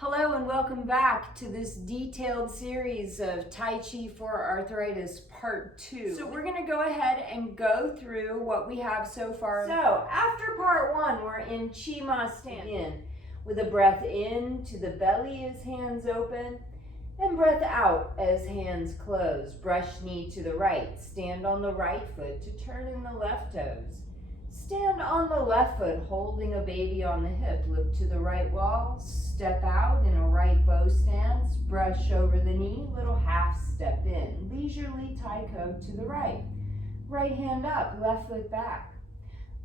Hello and welcome back to this detailed series of Tai Chi for Arthritis Part 2. So we're going to go ahead and go through what we have so far. So after Part 1, we're in Chi Ma stand. In with a breath in to the belly as hands open, and breath out as hands close. Brush knee to the right. Stand on the right foot to turn in the left toes. Stand on the left foot, holding a baby on the hip. Look to the right wall. Step out in a right bow stance. Brush over the knee. Little half step in. Leisurely taiko to the right. Right hand up, left foot back.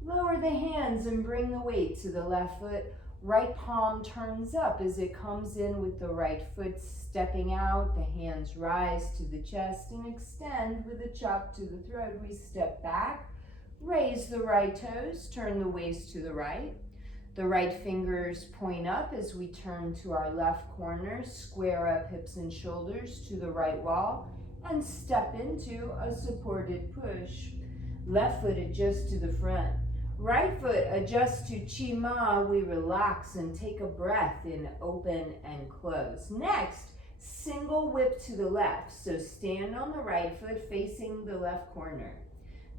Lower the hands and bring the weight to the left foot. Right palm turns up as it comes in with the right foot stepping out. The hands rise to the chest and extend with a chop to the throat. We step back. Raise the right toes, turn the waist to the right. The right fingers point up as we turn to our left corner, square up hips and shoulders to the right wall, and step into a supported push. Left foot adjusts to the front. Right foot adjusts to Chi Ma. We relax and take a breath in, open and close. Next, single whip to the left. So stand on the right foot facing the left corner.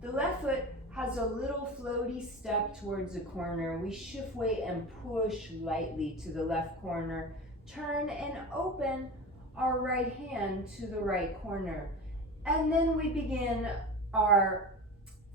The left foot has a little floaty step towards the corner. We shift weight and push lightly to the left corner. Turn and open our right hand to the right corner. And then we begin our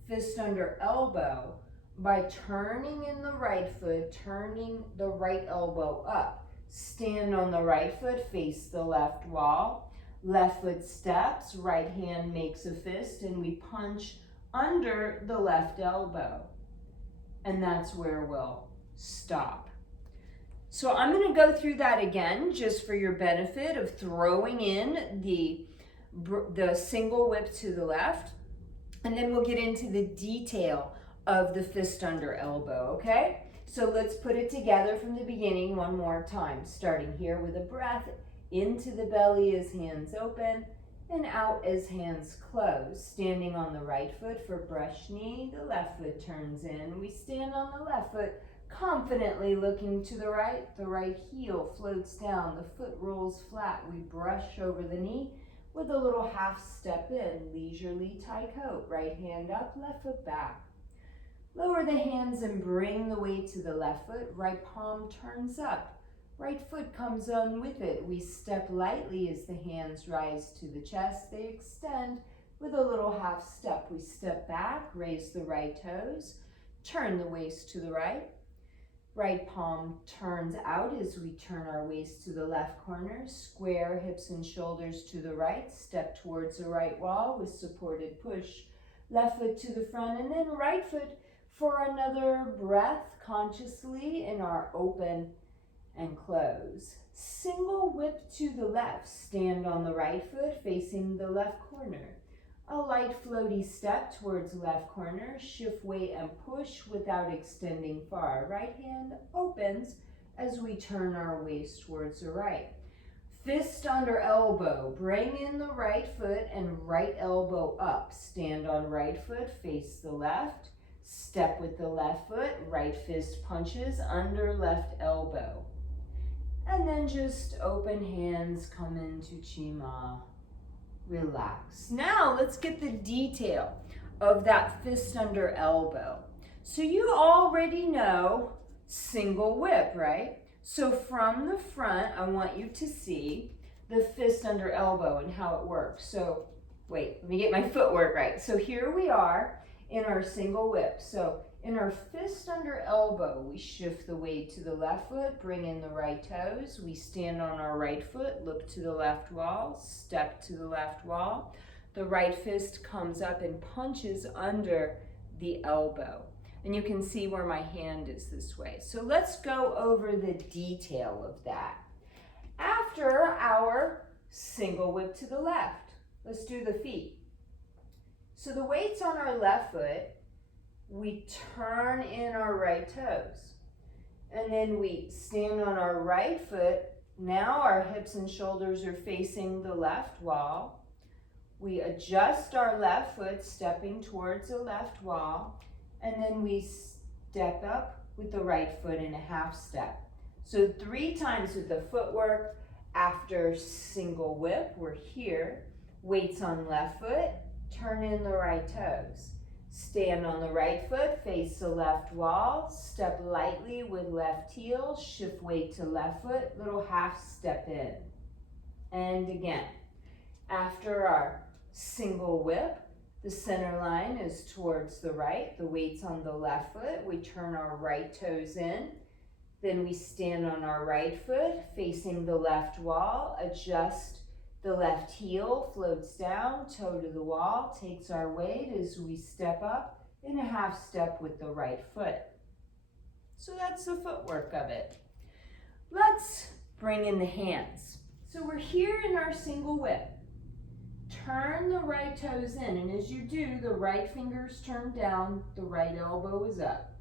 fist under elbow by turning in the right foot, turning the right elbow up. Stand on the right foot, face the left wall. Left foot steps, right hand makes a fist, and we punch under the left elbow, and that's where we'll stop. So I'm going to go through that again just for your benefit of throwing in the single whip to the left, and then we'll get into the detail of the fist under elbow, okay? So let's put it together from the beginning one more time, starting here with a breath into the belly as hands open, and out as hands close. Standing on the right foot for brush knee, the left foot turns in. We stand on the left foot, confidently looking to the right heel floats down, the foot rolls flat. We brush over the knee with a little half step in, leisurely taiko, right hand up, left foot back. Lower the hands and bring the weight to the left foot, right palm turns up. Right foot comes on with it. We step lightly as the hands rise to the chest. They extend with a little half step. We step back, raise the right toes, turn the waist to the right. Right palm turns out as we turn our waist to the left corner. Square hips and shoulders to the right. Step towards the right wall with supported push. Left foot to the front, and then right foot for another breath consciously in our open and close. Single whip to the left. Stand on the right foot facing the left corner. A light floaty step towards left corner. Shift weight and push without extending far. Right hand opens as we turn our waist towards the right. Fist under elbow. Bring in the right foot and right elbow up. Stand on right foot, face the left. Step with the left foot. Right fist punches under left elbow. And then just open hands, come into Chi Ma. Relax. Now let's get the detail of that fist under elbow. So you already know single whip, right? So from the front, I want you to see the fist under elbow and how it works. So wait, let me get my footwork right. So here we are in our single whip. So in our fist under elbow, we shift the weight to the left foot, bring in the right toes. We stand on our right foot, look to the left wall, step to the left wall. The right fist comes up and punches under the elbow. And you can see where my hand is this way. So let's go over the detail of that. After our single whip to the left, let's do the feet. So the weight's on our left foot. We turn in our right toes, and then we stand on our right foot. Now our hips and shoulders are facing the left wall. We adjust our left foot, stepping towards the left wall, and then we step up with the right foot in a half step. So 3 times with the footwork. After single whip, we're here. Weights on left foot, turn in the right toes. Stand on the right foot, face the left wall, step lightly with left heel, shift weight to left foot, little half step in. And again, after our single whip, the center line is towards the right, the weight's on the left foot, we turn our right toes in, then we stand on our right foot, facing the left wall, adjust the left heel, floats down, toe to the wall, takes our weight as we step up in a half step with the right foot. So that's the footwork of it. Let's bring in the hands. So we're here in our single whip. Turn the right toes in, and as you do, the right fingers turn down, the right elbow is up.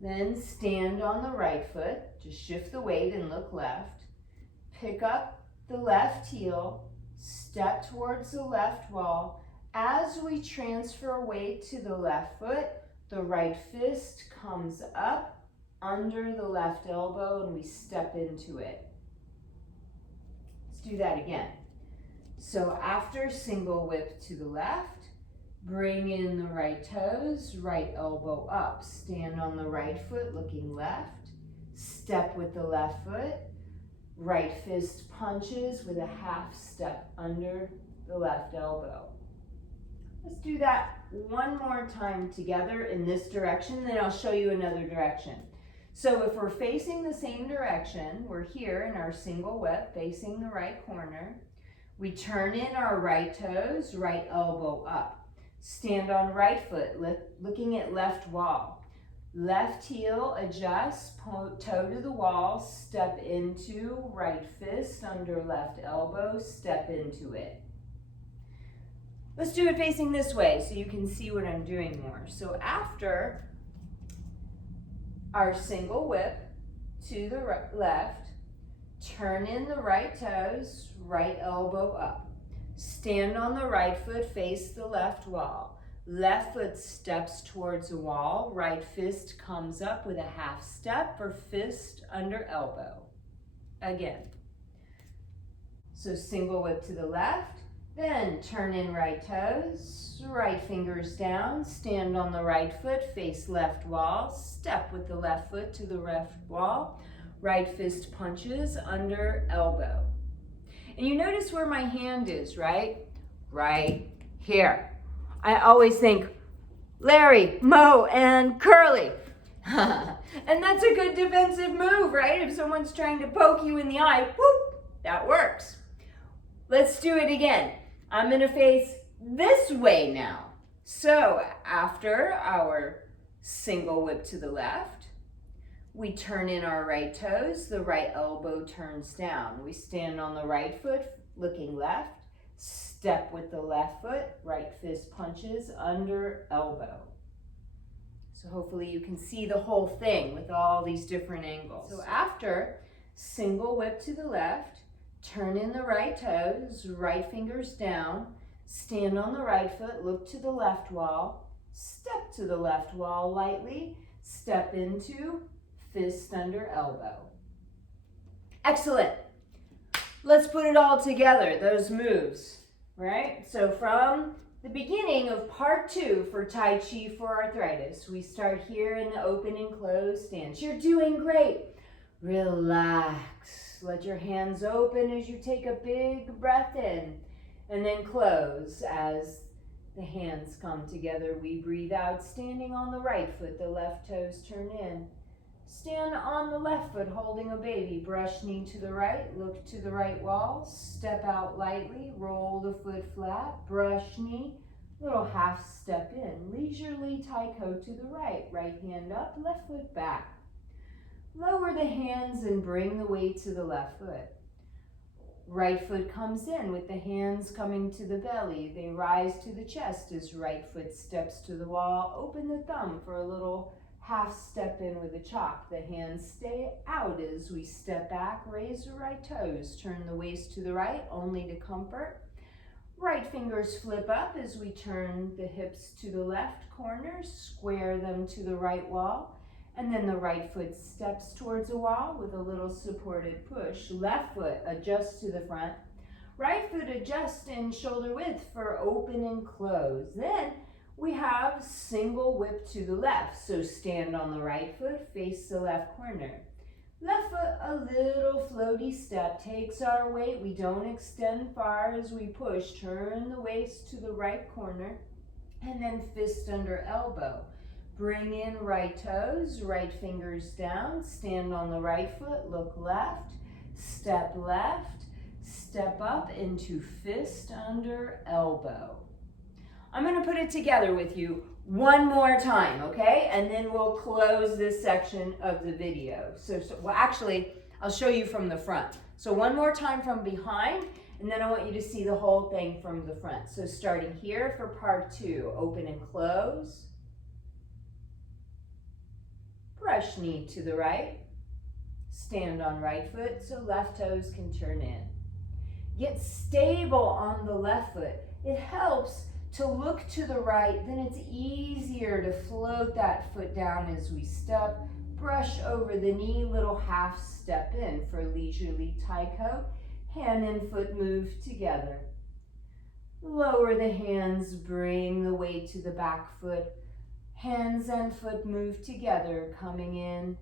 Then stand on the right foot, just shift the weight and look left. Pick up the left heel, step towards the left wall. As we transfer weight to the left foot, the right fist comes up under the left elbow and we step into it. Let's do that again. So after single whip to the left, bring in the right toes, right elbow up. Stand on the right foot looking left, step with the left foot, right fist punches with a half step under the left elbow. Let's do that one more time together in this direction, then I'll show you another direction. So if we're facing the same direction, we're here in our single whip facing the right corner. We turn in our right toes, right elbow up. Stand on right foot, looking at left wall. Left heel, adjust, toe to the wall, step into right fist under left elbow, step into it. Let's do it facing this way so you can see what I'm doing more. So after our single whip to the left, turn in the right toes, right elbow up. Stand on the right foot, face the left wall. Left foot steps towards the wall, right fist comes up with a half step or fist under elbow. Again. So single whip to the left, then turn in right toes, right fingers down, stand on the right foot, face left wall, step with the left foot to the left wall, right fist punches under elbow. And you notice where my hand is, right? Right here. I always think Larry, Mo, and Curly. And that's a good defensive move, right? If someone's trying to poke you in the eye, whoop, that works. Let's do it again. I'm gonna face this way now. So after our single whip to the left, we turn in our right toes, the right elbow turns down. We stand on the right foot, looking left, step with the left foot, right fist punches under elbow. So hopefully you can see the whole thing with all these different angles. So after single whip to the left, turn in the right toes, right fingers down, stand on the right foot, look to the left wall, step to the left wall lightly, step into fist under elbow. Excellent. Let's put it all together, those moves, right? So from the beginning of part 2 for Tai Chi for arthritis, we start here in the open and closed stance. You're doing great. Relax. Let your hands open as you take a big breath in, and then close as the hands come together. We breathe out, standing on the right foot, the left toes turn in. Stand on the left foot, holding a baby. Brush knee to the right, look to the right wall, step out lightly, roll the foot flat, brush knee, little half step in. Leisurely taiko to the right, right hand up, left foot back. Lower the hands and bring the weight to the left foot. Right foot comes in with the hands coming to the belly. They rise to the chest as right foot steps to the wall. Open the thumb for a little half step in with a chop. The hands stay out as we step back. Raise the right toes. Turn the waist to the right, only to comfort. Right fingers flip up as we turn the hips to the left corners. Square them to the right wall. And then the right foot steps towards the wall with a little supported push. Left foot adjusts to the front. Right foot adjusts in shoulder width for open and close. Then we have single whip to the left. So stand on the right foot, face the left corner. Left foot, a little floaty step, takes our weight. We don't extend far as we push. Turn the waist to the right corner and then fist under elbow. Bring in right toes, right fingers down. Stand on the right foot, look left, step up into fist under elbow. I'm going to put it together with you one more time, okay? And then we'll close this section of the video. Well, actually, I'll show you from the front. So one more time from behind, and then I want you to see the whole thing from the front. So starting here for part 2, open and close. Brush knee to the right. Stand on right foot so left toes can turn in. Get stable on the left foot. It helps to look to the right, then it's easier to float that foot down as we step. Brush over the knee, little half step in for leisurely taiko. Hand and foot move together. Lower the hands, bring the weight to the back foot. Hands and foot move together, coming in.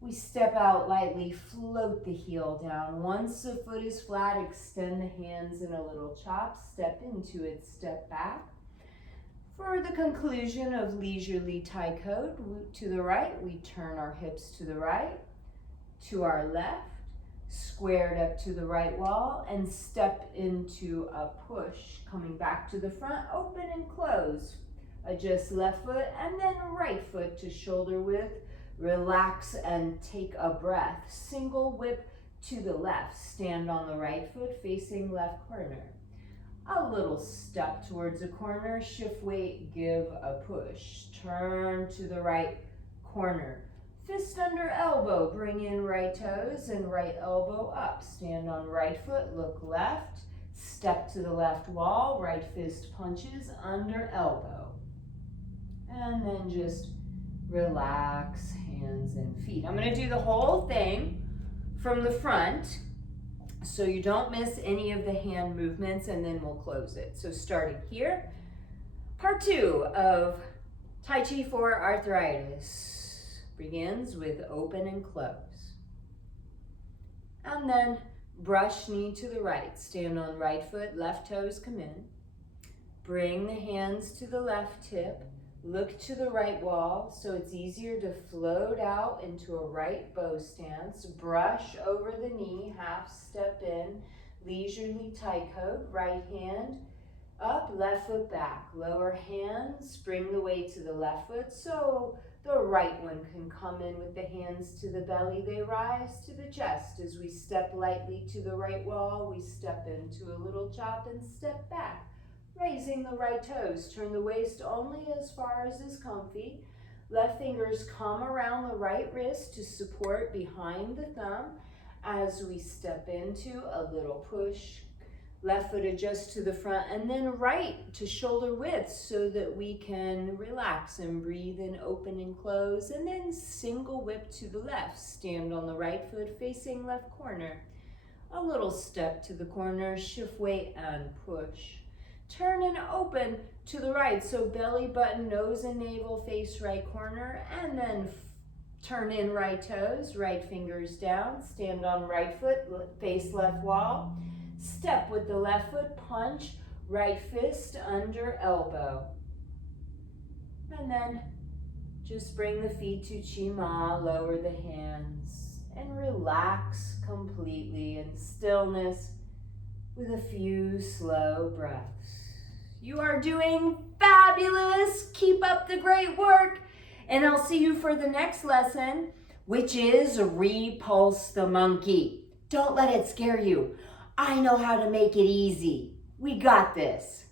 We step out lightly, float the heel down. Once the foot is flat, extend the hands in a little chop. Step into it, step back. For the conclusion of leisurely taiko, to the right, we turn our hips to the right, to our left, squared up to the right wall, and step into a push. Coming back to the front, open and close. Adjust left foot and then right foot to shoulder width. Relax and take a breath. Single whip to the left. Stand on the right foot facing left corner. A little step towards the corner. Shift weight, give a push. Turn to the right corner. Fist under elbow. Bring in right toes and right elbow up. Stand on right foot, look left. Step to the left wall. Right fist punches under elbow. And then just relax hands and feet. I'm going to do the whole thing from the front so you don't miss any of the hand movements, and then we'll close it. So starting here, part 2 of Tai Chi for Arthritis begins with open and close. And then brush knee to the right. Stand on right foot, left toes come in. Bring the hands to the left hip. Look to the right wall so it's easier to float out into a right bow stance. Brush over the knee, half step in, leisurely taiko. Right hand up, left foot back. Lower hands, bring the weight to the left foot so the right one can come in with the hands to the belly. They rise to the chest. As we step lightly to the right wall, we step into a little chop and step back. Raising the right toes, turn the waist only as far as is comfy. Left fingers come around the right wrist to support behind the thumb as we step into a little push. Left foot adjusts to the front and then right to shoulder width so that we can relax and breathe and open and close. And then single whip to the left. Stand on the right foot facing left corner. A little step to the corner, shift weight and push. Turn and open to the right, so belly button, nose and navel face right corner, and then turn in right toes, right fingers down, stand on right foot, face left wall, step with the left foot, punch, right fist under elbow. And then just bring the feet to Chi Ma, lower the hands, and relax completely in stillness with a few slow breaths. You are doing fabulous. Keep up the great work. And I'll see you for the next lesson, which is repulse the monkey. Don't let it scare you. I know how to make it easy. We got this.